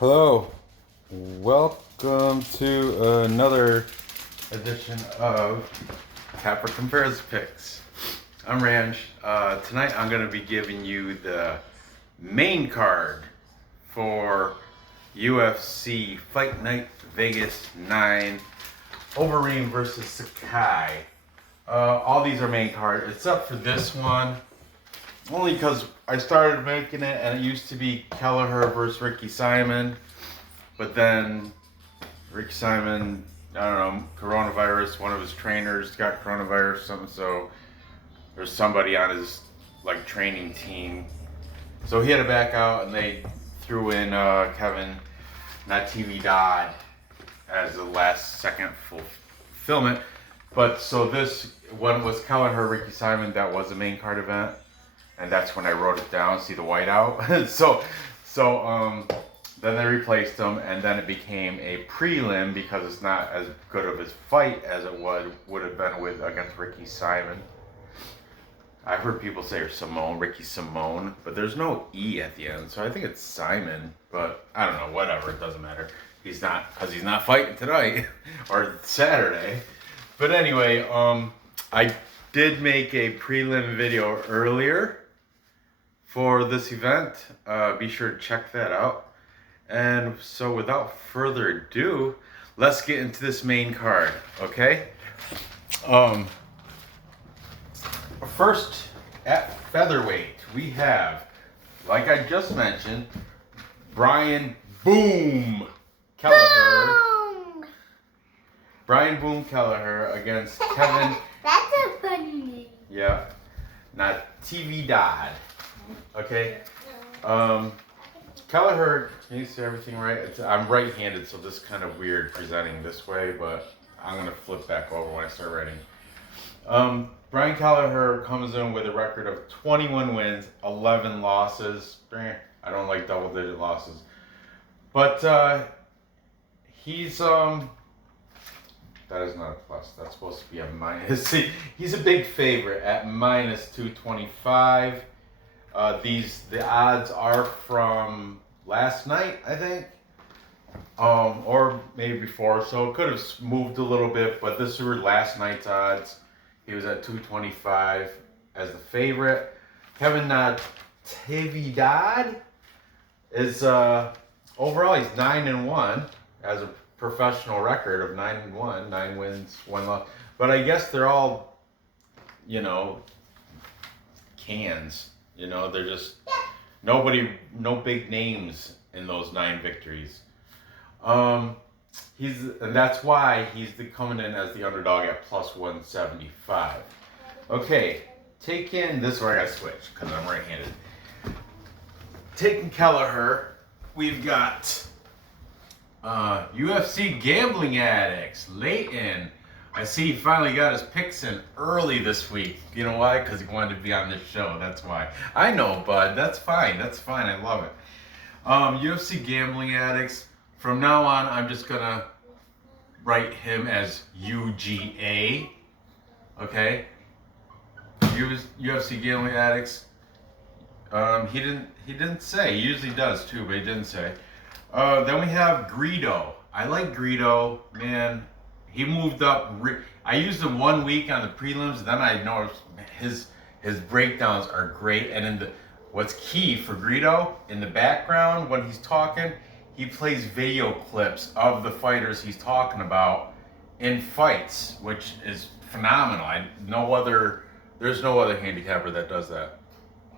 Hello, welcome to another edition of Capper Compares Picks. I'm Ranch. Tonight I'm going to be giving you the main card for UFC Fight Night Vegas 9, Overeem versus Sakai. All these are main card except for this one. Only because I started making it and it used to be Kelleher versus Ricky Simon. But then Ricky Simon, I don't know, coronavirus, one of his trainers got coronavirus or something, so there's somebody on his training team. So he had to back out and they threw in Kevin Natividad as the last second fulfillment. But so this one was Kelleher, Ricky Simon, that was the main card event. And that's when I wrote it down, see the whiteout. so then they replaced them, and then it became a prelim because it's not as good of a fight as it would have been against Ricky Simon. I've heard people say Ricky Simone, but there's no E at the end, so I think it's Simon. But I don't know, whatever, it doesn't matter. He's not fighting tonight or Saturday. But anyway, I did make a prelim video earlier for this event. Be sure to check that out. And so without further ado, let's get into this main card, okay? First, at featherweight, we have, like I just mentioned, Brian Boom Kelleher. Boom! Brian Boom Kelleher against Kevin. That's a funny name. Yeah. Natividad. Okay. Kelleher, can you see everything right? I'm right-handed, so this is kind of weird presenting this way, but I'm going to flip back over when I start writing. Brian Kelleher comes in with a record of 21 wins, 11 losses. I don't like double-digit losses. But he's, that is not a plus. That's supposed to be a minus. See, he's a big favorite at minus 225. The odds are from last night, I think, or maybe before, so it could have moved a little bit, but this were last night's odds. He was at 225 as the favorite. Kevin Natividad is, overall, he's 9-1 as a professional record of 9-1, 9 wins, 1 loss. But I guess they're all, cans. They're just no big names in those 9 victories. And that's why he's coming in as the underdog at plus 175. Okay, this is where I gotta switch because I'm right-handed. Taking Kelleher, we've got UFC gambling addicts, Leighton. I see he finally got his picks in early this week. You know why? Because he wanted to be on this show. That's why. I know, bud. That's fine. I love it. UFC gambling addicts. From now on, I'm just going to write him as UGA. Okay? UFC gambling addicts. He didn't say. He usually does too, but he didn't say. Then we have Greedo. I like Greedo, man. He moved up. I used him 1 week on the prelims. Then I noticed his breakdowns are great. And what's key for Greedo, in the background when he's talking, he plays video clips of the fighters he's talking about in fights, which is phenomenal. There's no other handicapper that does that.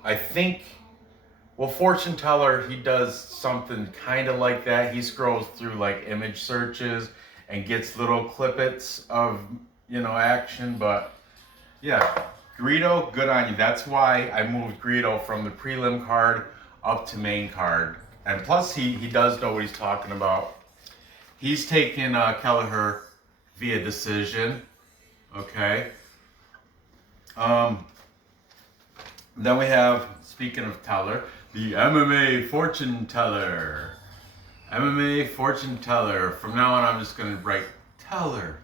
I think, fortune teller, he does something kind of like that. He scrolls through image searches and gets little clippets of, action. But yeah, Greedo, good on you. That's why I moved Greedo from the prelim card up to main card. And plus, he does know what he's talking about. He's taken Kelleher via decision. Okay. Then we have, speaking of teller, the MMA fortune teller. MMA fortune teller. From now on, I'm just going to write teller.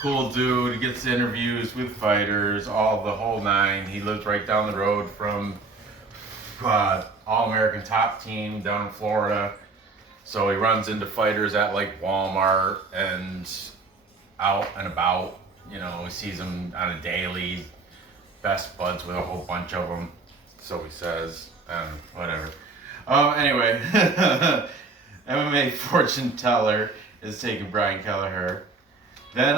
Cool dude. He gets interviews with fighters, the whole 9. He lives right down the road from All-American top team down in Florida. So he runs into fighters at like Walmart and out and about. You know, he sees them on a daily. Best buds with a whole bunch of them. So he says, whatever. Anyway, MMA fortune teller is taking Brian Kelleher. Then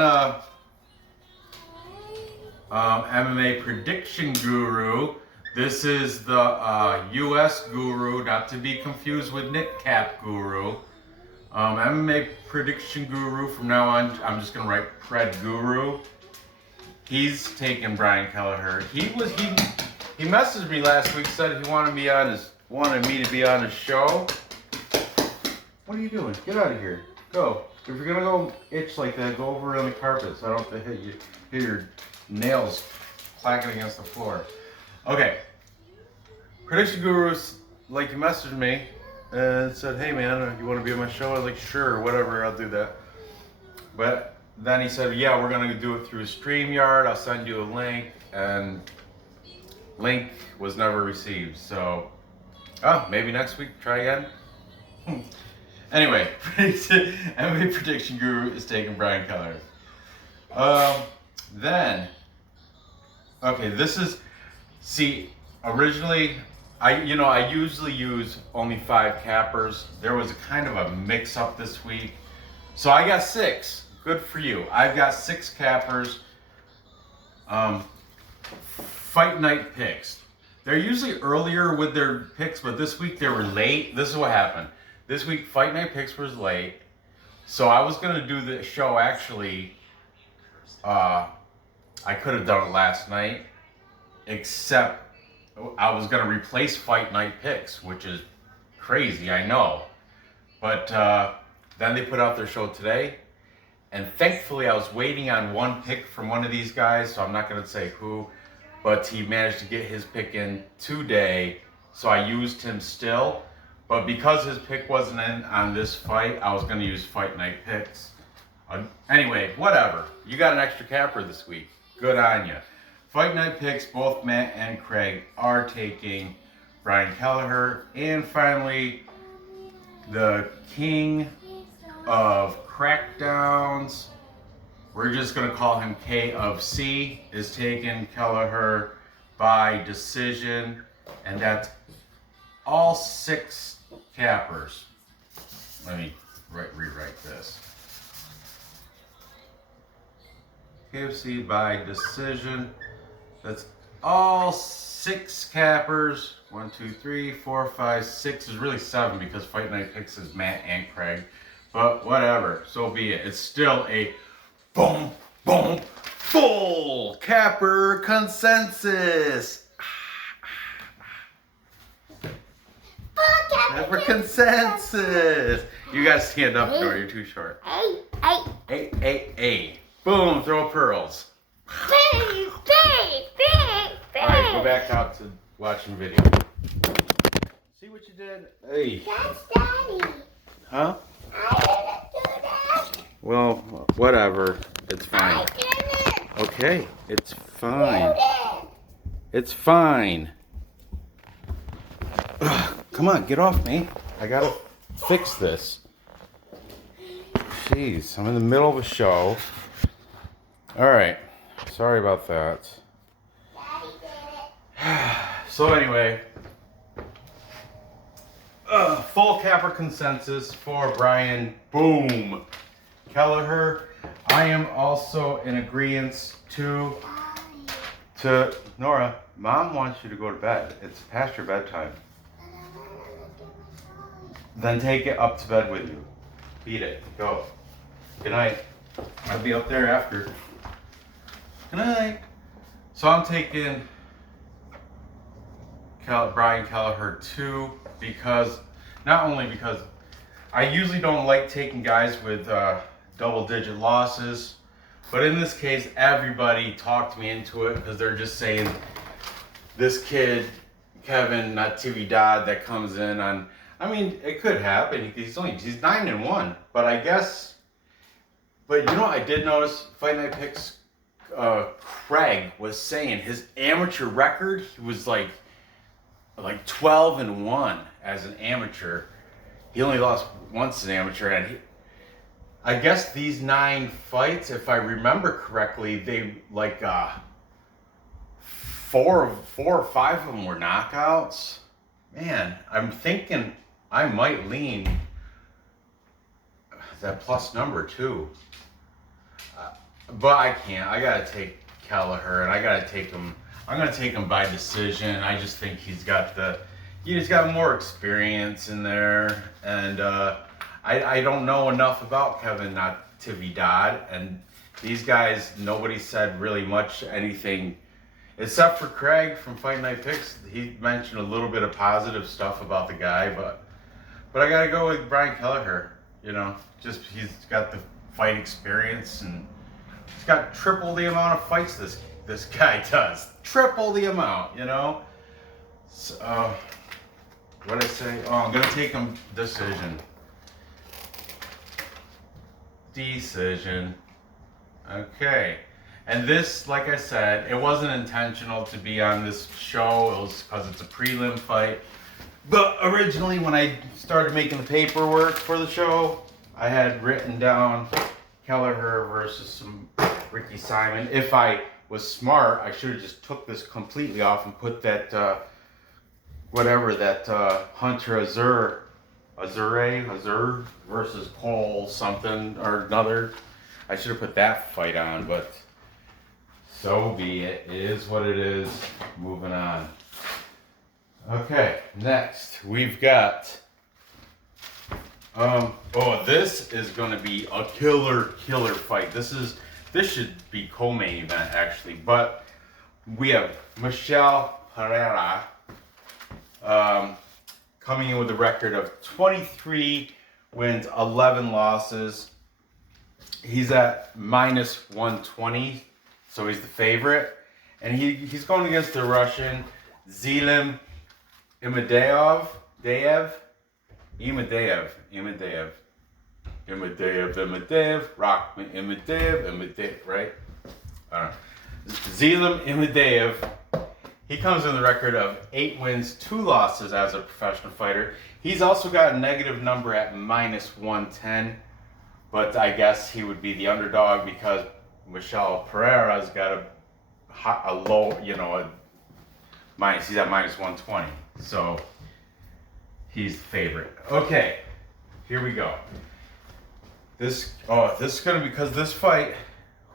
MMA prediction guru. This is the US guru, not to be confused with Nick Cap guru. MMA prediction guru. From now on, I'm just gonna write Pred Guru. He's taking Brian Kelleher. He messaged me last week, said he wanted me to be on his show. What are you doing? Get out of here. Go. If you're gonna go itch like that, go over on the carpet so I don't have to hit your nails clacking against the floor. Okay. Prediction Gurus, like, he messaged me and said, hey man, you want to be on my show? I was like, sure, whatever, I'll do that. But then he said, yeah, we're gonna do it through StreamYard. I'll send you a link, and link was never received. So, maybe next week, try again. Anyway, MMA Prediction Guru is taking Brian Keller. Then, okay, originally, I usually use only 5 cappers. There was a kind of a mix-up this week. So I got 6. Good for you. I've got 6 cappers. Fight night picks. They're usually earlier with their picks, but this week they were late. This is what happened. This week, fight night picks was late. So I was going to do the show, actually, I could have done it last night, except I was going to replace fight night picks, which is crazy, I know. But then they put out their show today, and thankfully I was waiting on one pick from one of these guys, so I'm not going to say who, but he managed to get his pick in today, so I used him still. But because his pick wasn't in on this fight, I was going to use fight night picks. Anyway, whatever. You got an extra capper this week. Good on you. Fight night picks, both Matt and Craig are taking Brian Kelleher. And finally, the king of crackdowns, we're just going to call him K of C, is taking Kelleher by decision. And that's all 6 cappers. Let me rewrite this. KFC by decision. That's all 6 cappers. 1, 2, 3, 4, 5, 6 is really 7 because Fight Night Picks is Matt and Craig. But whatever, so be it. It's still a boom, boom, full capper consensus. Capper consensus. You guys stand up, Nora. You're too short. Hey. Boom, throw pearls. Alright, go back out to watching video. See what you did? Hey. That's Daddy. Huh? I didn't do that. Well, whatever. It's fine. I didn't. Okay, it's fine. You did. It's fine. Ugh, come on, get off me. I gotta fix this. Jeez, I'm in the middle of a show. Alright, sorry about that. Daddy did it. So anyway, full capper consensus for Brian Boom Kelleher. I am also in agreement to Nora. Mom wants you to go to bed. It's past your bedtime. Then take it up to bed with you. Beat it. Go. Good night. I'll be up there after. Good night. So I'm taking Brian Kelleher too, because not only because I usually don't like taking guys with double-digit losses, but in this case, everybody talked me into it because they're just saying this kid, Kevin Natividad, that comes in on. I mean, it could happen. He's 9-1, but I guess. But you know, I did notice Fight Night Picks. Craig was saying his amateur record. He was like like 12-1 as an amateur. He only lost once as an amateur, and I guess these 9 fights, if I remember correctly, they like 4 or 5 of them were knockouts. Man, I'm thinking I might lean that plus number too. But I can't. I gotta take Kelleher, and I gotta take him. I'm gonna take him by decision. I just think he's got more experience in there, and I don't know enough about Kevin Natividad, and these guys. Nobody said really much anything, except for Craig from Fight Night Picks. He mentioned a little bit of positive stuff about the guy, but I gotta go with Brian Kelleher. You know, just he's got the fight experience, and he's got triple the amount of fights this guy does. Triple the amount, you know? So, what did I say? Oh, I'm going to take him decision. Decision. Okay. And this, like I said, it wasn't intentional to be on this show. It was because it's a prelim fight. But originally, when I started making the paperwork for the show, I had written down Kelleher versus some Ricky Simon. If I was smart, I should have just took this completely off and put that Hunter Azure versus Cole something or another. I should have put that fight on, but so be it. It is what it is. Moving on. Okay, next we've got this is gonna be a killer fight. This should be co-main event actually, but we have Michel Pereira coming in with a record of 23 wins, 11 losses. He's at minus 120, so he's the favorite, and he's going against the Russian Zelim Imadaev, right? Zelim Imadaev. He comes in the record of 8 wins, 2 losses as a professional fighter. He's also got a negative number at minus 110, but I guess he would be the underdog because Michel Pereira's got a low, a minus. He's at minus 120, so he's the favorite. Okay, here we go. This is gonna be because this fight.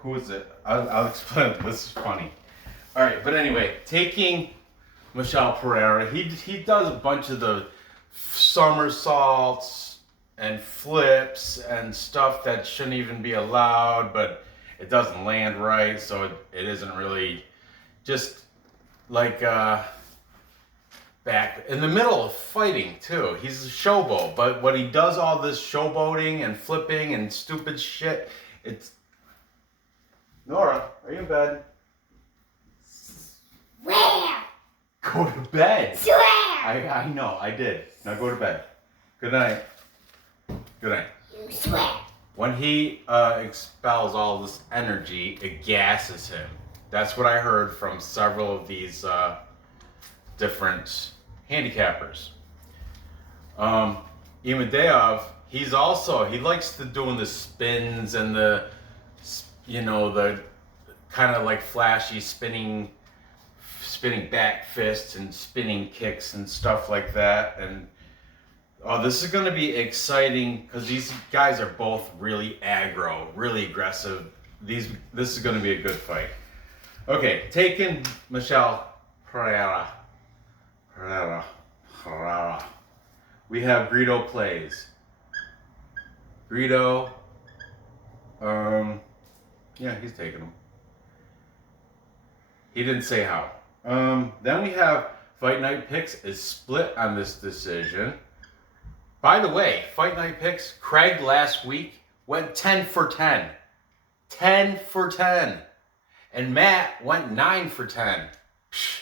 Who is it? I'll explain. This is funny. All right, but anyway, taking Michel Pereira, he does a bunch of the somersaults and flips and stuff that shouldn't even be allowed, but it doesn't land right, so it isn't really just like back in the middle of fighting too. He's a showboat, but when he does all this showboating and flipping and stupid shit, it's Nora, are you in bed? Swear. Go to bed. Swear. I know, I did. Now go to bed. Good night. Good night. You swear. When he expels all this energy, it gasses him. That's what I heard from several of these different handicappers. Imadaev, he likes to doing the spins and the kind of like flashy spinning back fists and spinning kicks and stuff like that. And this is going to be exciting because these guys are both really aggro, really aggressive. This is going to be a good fight. Okay, taking Michel Pereira. We have Greedo plays. Greedo, yeah, he's taking him. He didn't say how. Then we have Fight Night Picks is split on this decision. By the way, Fight Night Picks, Craig last week went 10 for 10. 10 for 10. And Matt went 9 for 10. Psh,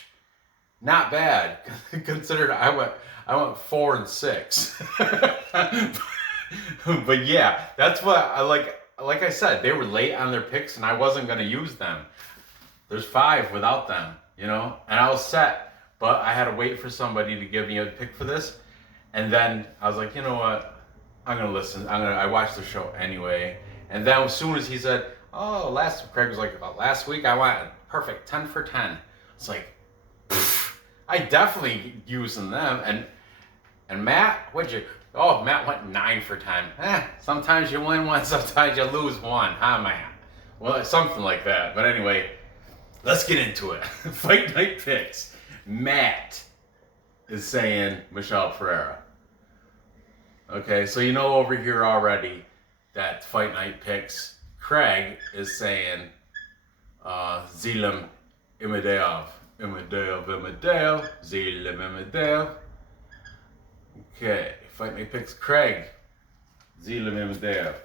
not bad, considered I went 4 and 6. But yeah, that's what I like. Like I said, they were late on their picks, and I wasn't going to use them. There's 5 without them, and I was set. but I had to wait for somebody to give me a pick for this. And then I was like, you know what? I'm gonna listen. I watched the show anyway. And then as soon as he said, "Oh, Craig was like, about last week I went perfect 10 for 10." It's like, I definitely using them. And Matt, what'd you? Oh, Matt went 9 for 10. Sometimes you win one, sometimes you lose one, huh, Matt? Well, something like that. But anyway, let's get into it. Fight night picks. Matt is saying Michel Pereira. Okay, so you know over here already that fight night picks. Craig is saying Zelim Imadaev. Imadaev. Zelim Imadaev. Okay, fight night picks. Craig. Zelim Imadaev.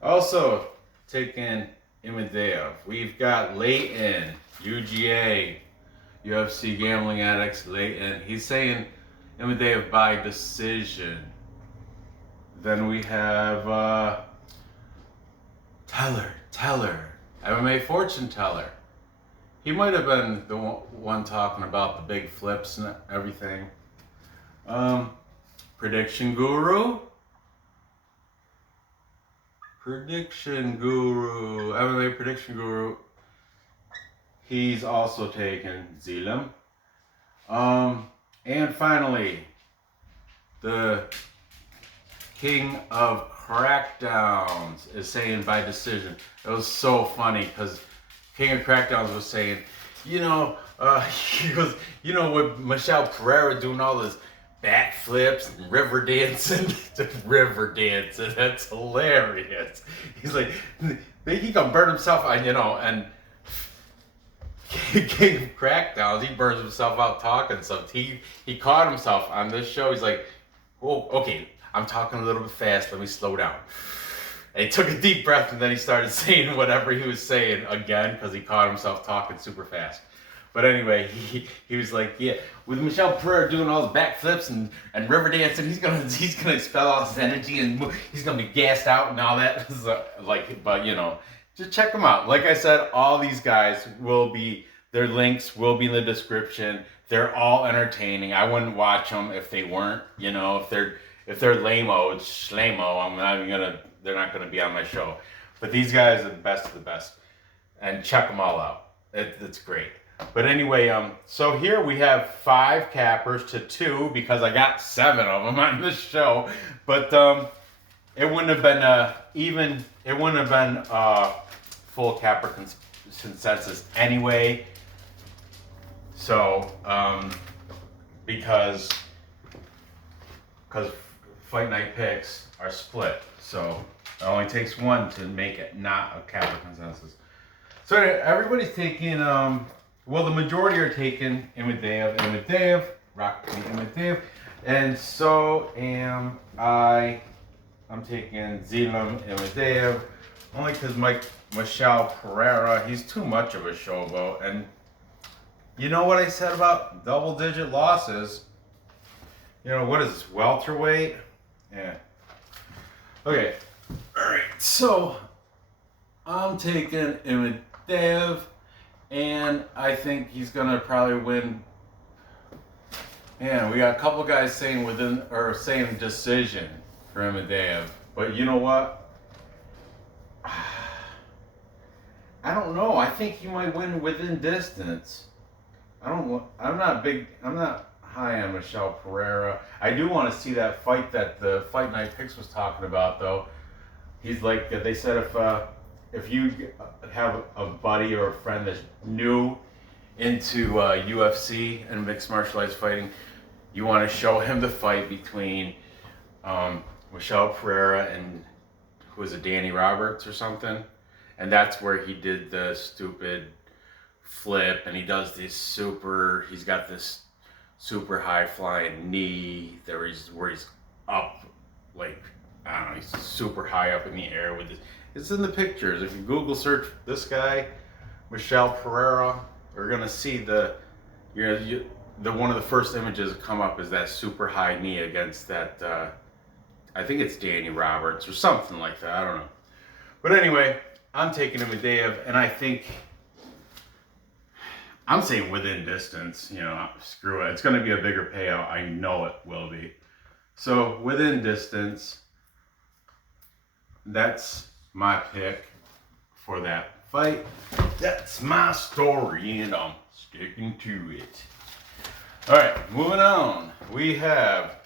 Also taking Imadaev. We've got Leighton, UGA, UFC Gambling Addicts, Leighton. He's saying Imadaev by decision. Then we have Teller, MMA fortune teller. He might have been the one talking about the big flips and everything. Prediction Guru. MMA Prediction Guru. He's also taken Zelim. And finally, the King of Crackdowns is saying by decision. It was so funny because King of Crackdowns was saying, he goes, with Michel Pereira doing all this backflips and river dancing. That's hilarious. He's like, he can burn himself on, and King of Crackdowns, he burns himself out talking stuff. He caught himself on this show. He's like, "Whoa, okay, I'm talking a little bit fast. Let me slow down." And he took a deep breath, and then he started saying whatever he was saying again because he caught himself talking super fast. But anyway, he was like, yeah, with Michel Pereira doing all the backflips and river dancing, he's gonna expel all his energy and he's gonna be gassed out and all that. But just check them out. Like I said, all these guys their links will be in the description. They're all entertaining. I wouldn't watch them if they weren't. If they're lame-o, it's schlamo, they're not gonna be on my show. But these guys are the best of the best. And check them all out. It's great. But anyway, so here we have 5 cappers to 2 because I got 7 of them on this show. But it wouldn't have been full capper consensus anyway. So because fight night picks are split, so it only takes one to make it not a capper consensus. So everybody's taking the majority are taking Imadaev, Rock Imadaev, and so am I. I'm taking Zelim Imadaev, only because Michel Pereira, he's too much of a showboat. And you know what I said about double-digit losses? What is this, welterweight? Yeah. Okay. All right. So I'm taking Imadaev. And I think he's gonna probably win. Yeah, we got a couple guys saying saying decision for Imadaev. But you know what? I don't know. I think he might win within distance. I'm not high on Michel Pereira. I do want to see that fight that the Fight Night Picks was talking about, though. He's like, they said if you have a buddy or a friend that's new into UFC and mixed martial arts fighting, you want to show him the fight between Michel Pereira and who is it, Danny Roberts or something, and that's where he did the stupid flip, and he's got this super high flying knee where he's up, like, I don't know, he's super high up in the air with this. It's in the pictures. If you Google search this guy, Michel Pereira, we're gonna see the one of the first images that come up is that super high knee against that. I think it's Danny Roberts or something like that. I don't know. But anyway, I'm taking Imadaev, and I think I'm saying within distance, screw it. It's going to be a bigger payout. I know it will be. So within distance, that's my pick for that fight. That's my story, and I'm sticking to it. All right, moving on. We have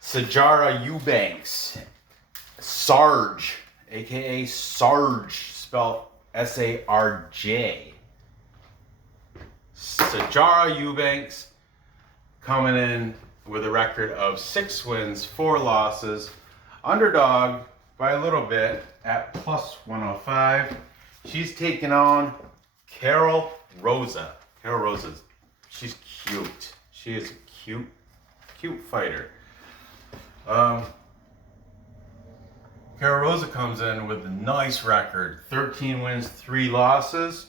Sajara Eubanks, Sarge, aka Sarge, spelled S-A-R-J. Sajara Eubanks coming in with a record of 6 wins, 4 losses, underdog by a little bit at plus 105. She's taking on Karol Rosa. Karol Rosa's, she's cute. She is a cute fighter. Karol Rosa comes in with a nice record, 13 wins, 3 losses.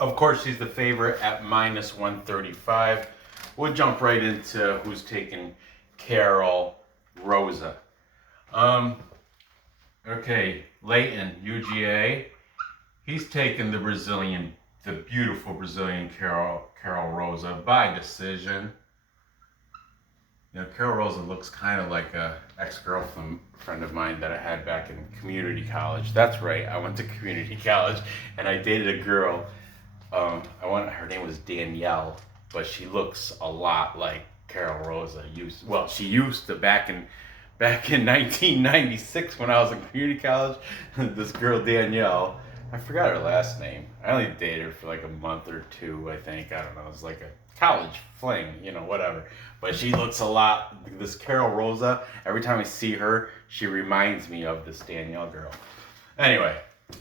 Of course, she's the favorite at minus 135. We'll jump right into who's taking Karol Rosa. Okay, Leighton, UGA. He's taking the beautiful Brazilian Karol Rosa by decision. Karol Rosa looks kind of like a ex-girlfriend friend of mine that I had back in community college. That's right, I went to community college and I dated a girl. Her name was Danielle, but she looks a lot like Karol Rosa. She used to back in 1996 when I was in community college. This girl Danielle, I forgot her last name. I only dated her for like a month or 2, I think. I don't know. It was like a college fling, whatever. But she looks a lot. This Karol Rosa, every time I see her, she reminds me of this Danielle girl. Anyway,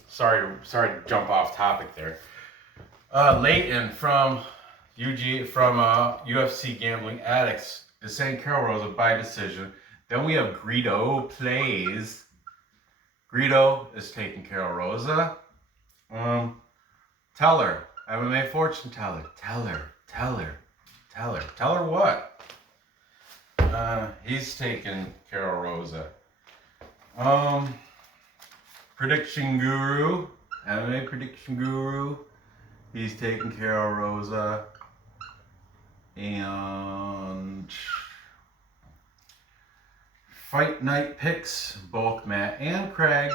sorry to jump off topic there. Leighton from UFC Gambling Addicts is saying Karol Rosa by decision. Then we have Greedo plays. Greedo is taking Karol Rosa. Teller, MMA fortune teller. Teller what? He's taking Karol Rosa. Prediction Guru, MMA prediction guru. He's taking Karol Rosa. And Fight Night Picks, both Matt and Craig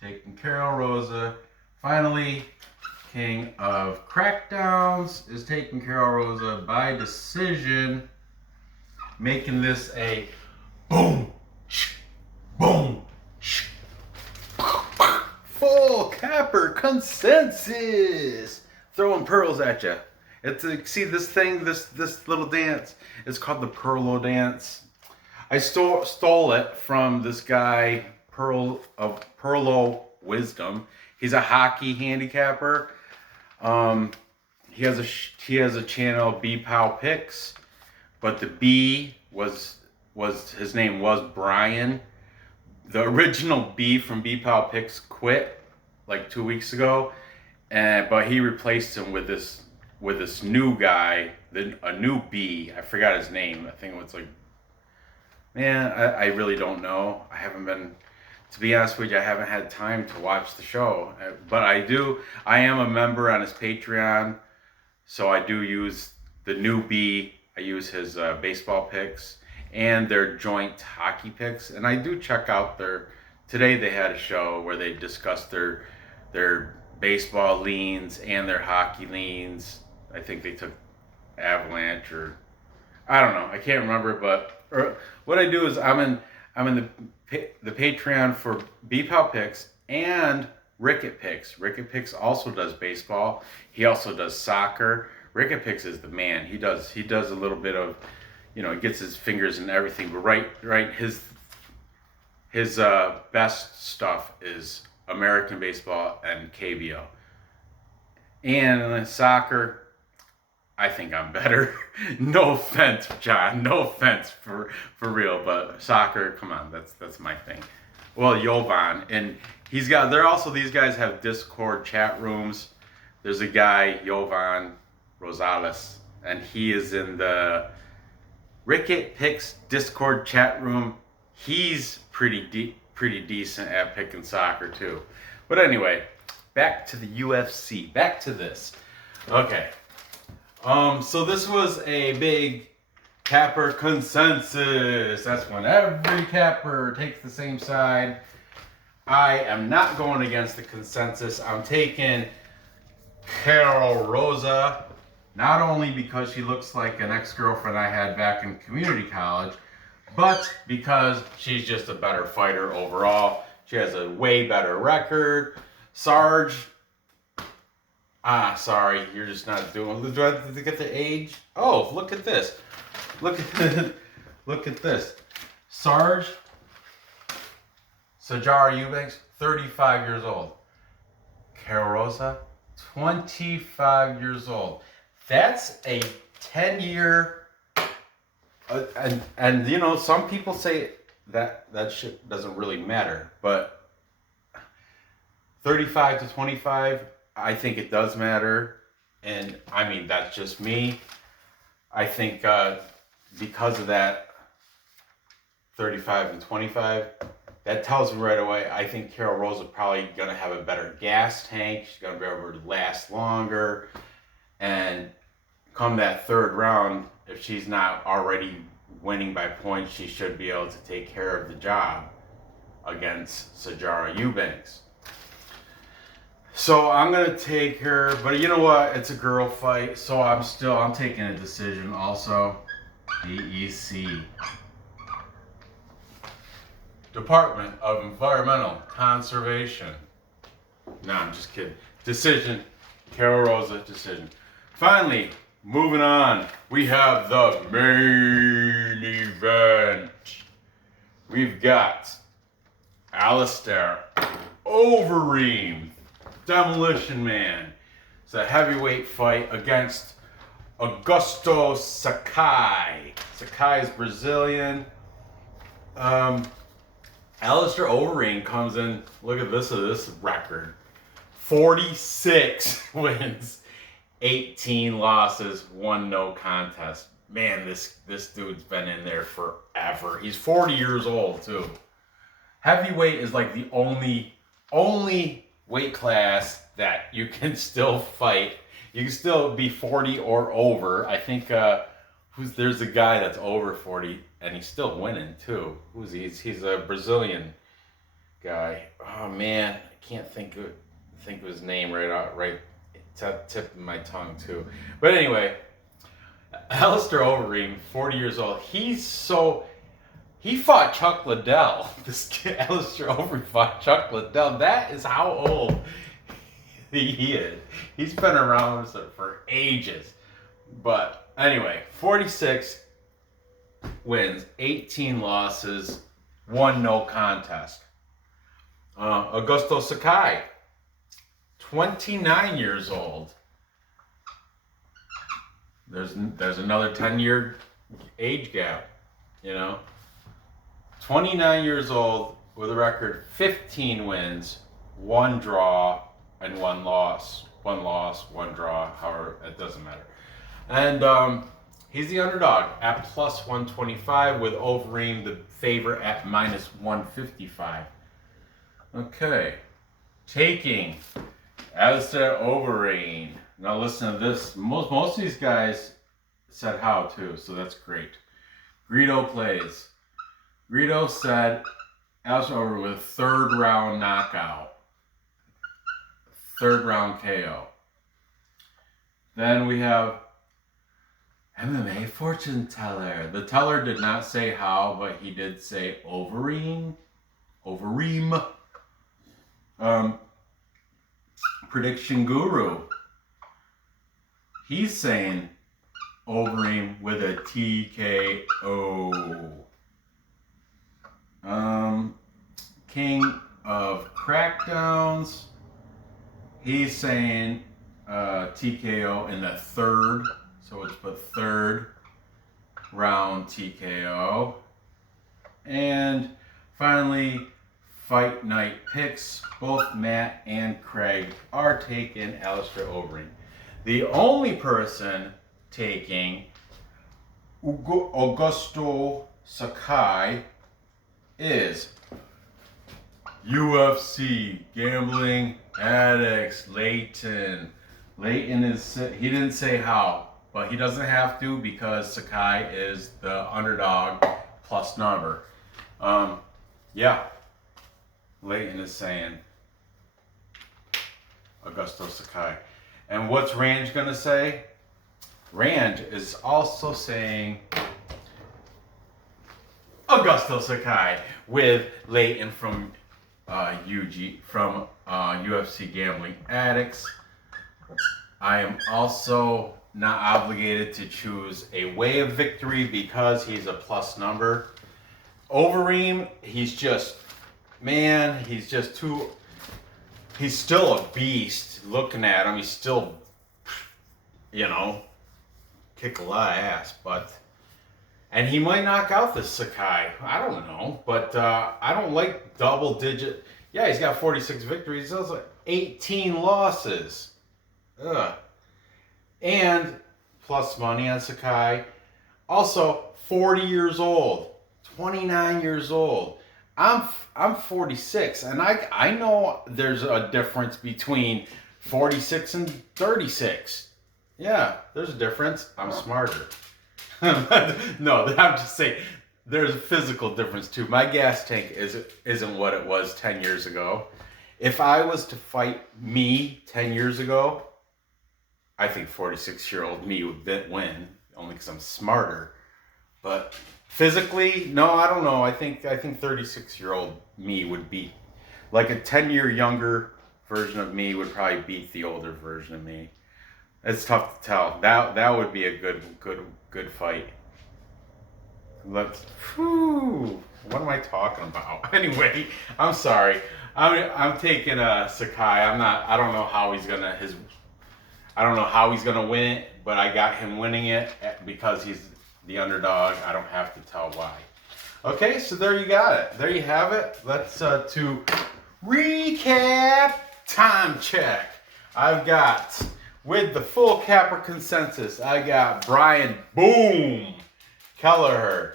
taking Karol Rosa. Finally, King of Crackdowns is taking Karol Rosa by decision, making this a boom, full capper consensus. Throwing pearls at you. See this thing, this little dance. It's called the Perlo dance. I stole it from this guy, Perlo Wisdom. He's a hockey handicapper. He has a channel, B Pow Picks, but the B was his name was Brian. The original B from B Pow Picks quit like 2 weeks ago, but he replaced him with this new guy, a new B. I forgot his name. I think it was like, man, I really don't know. To be honest with you, I haven't had time to watch the show. But I am a member on his Patreon, so I do use the new B. I use his baseball picks and their joint hockey picks. And I do check out today they had a show where they discussed their baseball leans and their hockey leans. I think they took Avalanche or I don't know. I can't remember, but what I do is I'm in the Patreon for BPOW Picks and Ricket Picks. Ricket Picks also does baseball. He also does soccer. Ricket Picks is the man. He does a little bit of, he gets his fingers in everything. But right, his best stuff is American baseball and KBO. And in soccer, I think I'm better. No offense, John. No offense for real, but soccer, come on, that's my thing. Well, Jovan, and these guys have Discord chat rooms. There's a guy, Jovan Rosales, and he is in the Ricket Picks Discord chat room. He's pretty decent at picking soccer too. But anyway, back to the UFC. Back to this. Okay. So this was a big capper consensus. That's when every capper takes the same side. I am not going against the consensus. I'm taking Karol Rosa, not only because she looks like an ex-girlfriend I had back in community college, but because she's just a better fighter overall. She has a way better record. Sarge, sorry, you're just not doing. Do I have to get the age? Oh, look at this. Look at look at this. Sarge, Sajara Eubanks, 35 years old. Karol Rosa, 25 years old. That's a 10-year. And you know, some people say that shit doesn't really matter, but 35 to 25, I think it does matter. And I mean, that's just me. I think because of that 35 and 25, that tells me right away, I think Karol Rosa is probably going to have a better gas tank. She's going to be able to last longer. And come that third round, if she's not already winning by points, she should be able to take care of the job against Sajara Eubanks. So I'm going to take her, but you know what? It's a girl fight, so I'm taking a decision also. DEC. Department of Environmental Conservation. No, I'm just kidding. Decision. Karol Rosa decision. Finally, moving on, we have the main event. We've got Alistair Overeem, Demolition Man. It's a heavyweight fight against Augusto Sakai. Sakai is Brazilian. Alistair Overeem comes in, look at this record. 46 wins, 18 losses, 1 no contest. Man, this dude's been in there forever. He's 40 years old too. Heavyweight is like the only weight class that you can still fight. You can still be 40 or over. I think there's a guy that's over 40 and he's still winning too. Who's he? He's a Brazilian guy. Oh man, I can't think of his name right tip of my tongue too. But anyway, Alistair Overeem, 40 years old. He fought Chuck Liddell. This kid, Alistair Overeem, fought Chuck Liddell. That is how old he is. He's been around for ages. But anyway, 46 wins, 18 losses, 1 no contest. Augusto Sakai, 29 years old. There's another 10-year age gap, you know. 29 years old with a record 15 wins, 1 draw, and 1 loss. 1 loss, 1 draw, however, it doesn't matter. And he's the underdog at plus 125 with Overeem the favorite at minus 155. Okay, taking Alistair Overeem. Now listen to this. Most of these guys said how too, so that's great. Greedo plays. Greedo said Alistair Overeem with 3rd round knockout. 3rd round KO. Then we have MMA fortune teller. The teller did not say how, but he did say Overeem. Prediction guru. He's saying Overeem with a TKO. King of Crackdowns. He's saying TKO in the 3rd. So it's the 3rd round TKO. And finally, Fight Night Picks. Both Matt and Craig are taking Alistair Overeem. The only person taking Augusto Sakai is UFC Gambling Addicts Layton. Late in his, he didn't say how, but he doesn't have to because Sakai is the underdog plus number. Yeah. Leighton is saying Augusto Sakai. And what's Range gonna say? Range is also saying Augusto Sakai with Leighton from UFC Gambling Addicts. I am also not obligated to choose a way of victory because he's a plus number. Overeem, he's just too. He's still a beast. Looking at him, he's still, kick a lot of ass. And he might knock out this Sakai. I don't know, but I don't like double digit. Yeah, he's got 46 victories. Those are 18 losses. Ugh. And plus money on Sakai. Also, 40 years old, 29 years old. I'm 46, and I know there's a difference between 46 and 36. Yeah, there's a difference. I'm smarter. No, I'm just saying there's a physical difference too. My gas tank isn't what it was 10 years ago. If I was to fight me 10 years ago, I think 46-year-old me would win, only because I'm smarter. But physically, no, I don't know. I think 36-year-old me would beat, like a 10-year younger version of me would probably beat the older version of me. It's tough to tell. That would be a good fight. What am I talking about? Anyway, I'm sorry. I'm taking Sakai. I don't know how he's gonna win it, but I got him winning it because he's the underdog. I don't have to tell why. Okay, so there you got it. There you have it. Let's to recap time check. I've got, with the full capper consensus, I got Brian Boom Kelleher.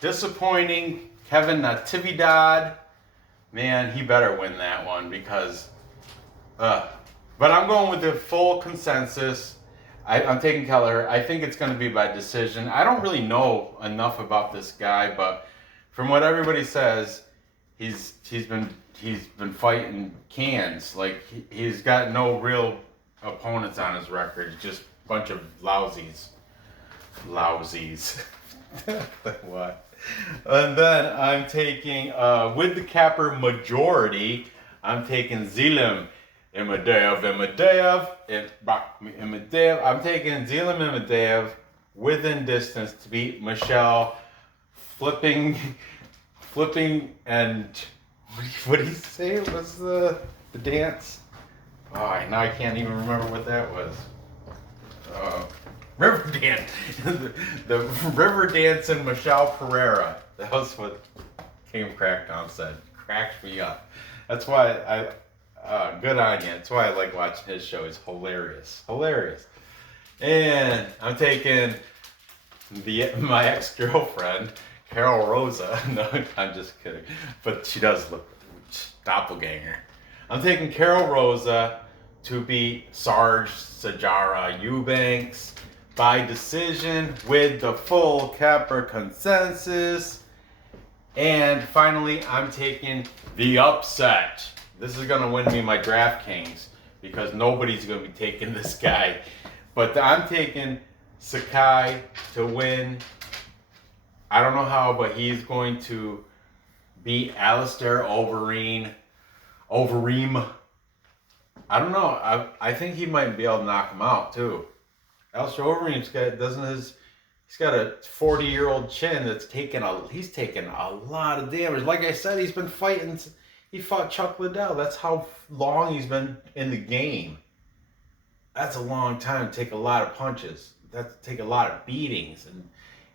Disappointing Kevin Natividad. Man, he better win that one because but I'm going with the full consensus. I'm taking Kelleher. I think it's going to be by decision. I don't really know enough about this guy, but from what everybody says, he's been fighting cans. Like he's got no real opponents on his record. Just a bunch of lousies. What? And then I'm taking with the capper majority. I'm taking Zelim. Imadaev. I'm taking Zelim Imadaev within distance to beat Michel. Flipping, and what did he say was the dance? Oh, now I can't even remember what that was. River dance. the river dance in Michel Pereira. That was what Came Crackdown said. Cracked me up. That's why good on you. That's why I like watching his show. He's hilarious. And I'm taking my ex-girlfriend, Karol Rosa. No, I'm just kidding. But she does look doppelganger. I'm taking Karol Rosa to beat Sajara Eubanks by decision with the full capper consensus. And finally, I'm taking the upset. This is going to win me my DraftKings because nobody's going to be taking this guy. But I'm taking Sakai to win. I don't know how, but he's going to beat Alistair Overeem. I don't know. I think he might be able to knock him out too. Alistair Overeem's he's got a 40-year-old chin that's he's taken a lot of damage. Like I said, he's been fighting. He fought Chuck Liddell. That's how long he's been in the game. That's a long time to take a lot of punches. That's to take a lot of beatings. And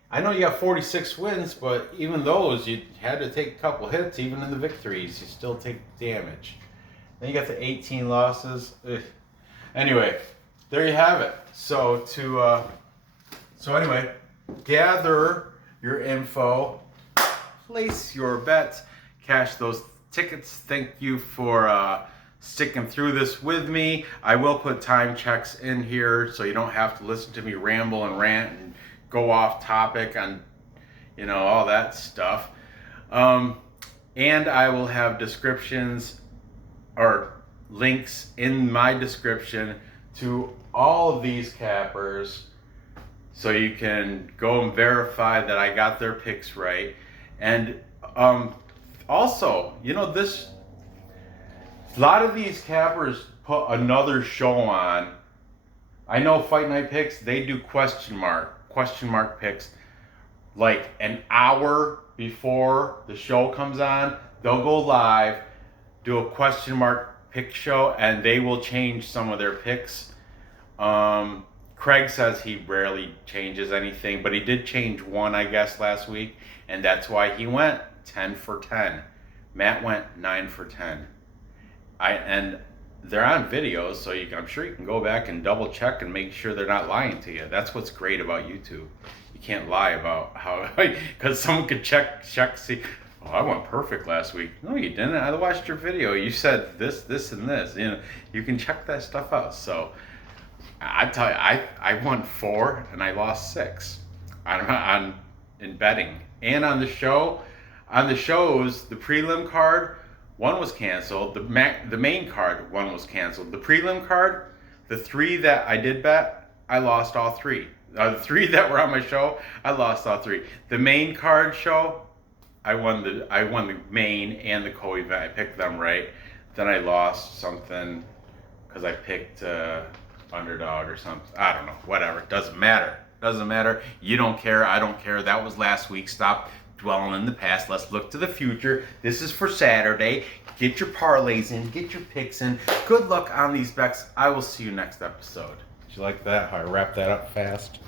I know you got 46 wins, but even those, you had to take a couple hits. Even in the victories, you still take damage. Then you got the 18 losses. Ugh. Anyway, there you have it. So anyway, gather your info, place your bets, cash those tickets. Thank you for sticking through this with me. I will put time checks in here so you don't have to listen to me ramble and rant and go off topic on, all that stuff. And I will have descriptions or links in my description to all of these cappers so you can go and verify that I got their picks right. And also, a lot of these cappers put another show on. I know Fight Night Picks, they do question mark picks like an hour before the show comes on. They'll go live, do a question mark pick show, and they will change some of their picks. Craig says he rarely changes anything, but he did change one, I guess, last week, and that's why he went 10 for 10. Matt went 9 for 10. And they're on videos, so I'm sure you can go back and double check and make sure they're not lying to you. That's what's great about YouTube. You can't lie about how, because someone could check, see, oh, I went perfect last week. No, you didn't. I watched your video. You said this, and this. You can check that stuff out. So I tell you, I won 4 and I lost 6 in betting. And on the shows, the prelim card, 1 was canceled. The main card, 1 was canceled. The prelim card, the 3 that I did bet, I lost all 3. The 3 that were on my show, I lost all 3. The main card show, I won the main and the co-event. I picked them right. Then I lost something because I picked underdog or something. I don't know. Whatever. Doesn't matter. You don't care. I don't care. That was last week. Stop dwelling in the past. Let's look to the future. This is for Saturday. Get your parlays in. Get your picks in. Good luck on these bets. I will see you next episode. Did you like that? How I wrapped that up fast?